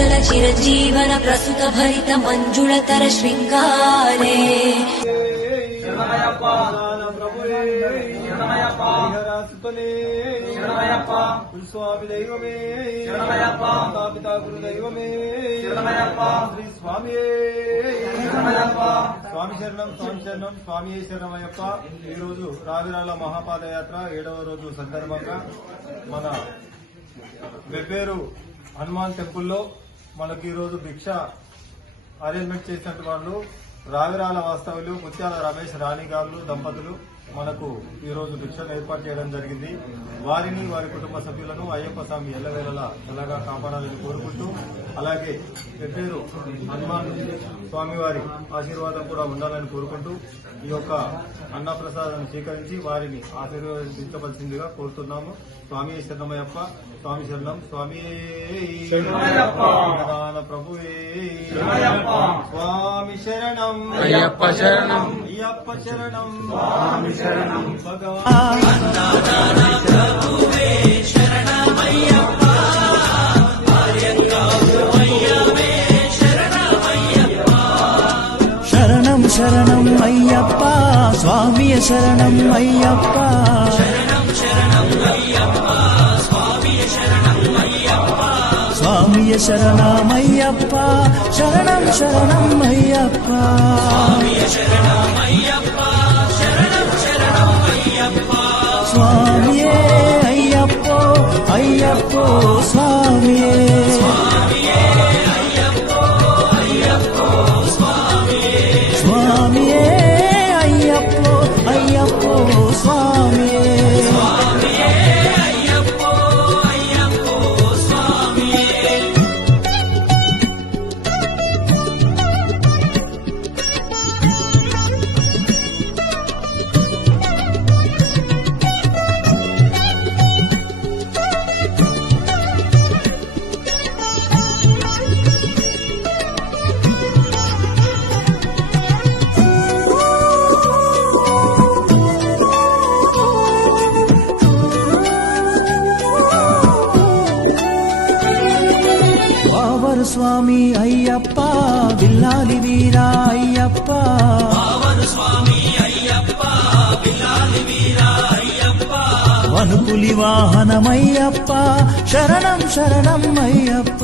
चञ्चल चिरजीवन प्रसुत भरित मञ्जुलतर शृङ्गारे स्वामी दैवमे पिता गुरुदैवमे श्री स्वामी స్వామి శరణం స్వామి శరణం స్వామి శరణమయ్యప్ప. ఈ రోజు రావిరాల మహాపాదయాత్ర 7వ రోజు సందర్భంగా మన వెబ్బేరు హనుమాన్ టెంపుల్లో మనకి ఈ రోజు భిక్ష అరేంజ్మెంట్ చేసినట్టు వాళ్ళు రావిరాల వాస్తవులు ముత్యాల రమేష్ రాణి గారు దంపతులు మనకు ఈ రోజు భిక్షను ఏర్పాటు చేయడం జరిగింది. వారిని వారి కుటుంబ సభ్యులను అయ్యప్ప స్వామి ఎల్లవేళలా చల్లగా కాపాడాలని కోరుకుంటూ, అలాగే వెబ్బేరు హనుమాన్ స్వామి వారి ఆశీర్వాదం కూడా ఉండాలని కోరుకుంటూ ఈ యొక్క అన్నప్రసాదాన్ని స్వీకరించి వారిని ఆశీర్వదించవలసిందిగా కోరుతున్నాము. స్వామి శరణమయ్యప్ప. స్వామి శరణం. స్వామి ప్రభువే స్వామి శరణం. అయ్యప్ప శరణం. అయ్యప్ప శరణం. స్వామి శరణం. శరణం శరణం అయ్యప్ప స్వామియ శరణం అయ్యప్ప. స్వామియ శరణమయ్యప్ప శరణం శరణం అయ్యప్ప. స్వామియే అయ్యప్పో అయ్యప్పో స్వామియే. స్వామియే అయ్యప్పో అయ్యప్పో స్వామియే. స్వామి అయ్యప్ప విల్లాలి వీరా అయ్యప్ప. వనుపులి వాహనమయ్యప్ప శరణం శరణం అయ్యప్ప.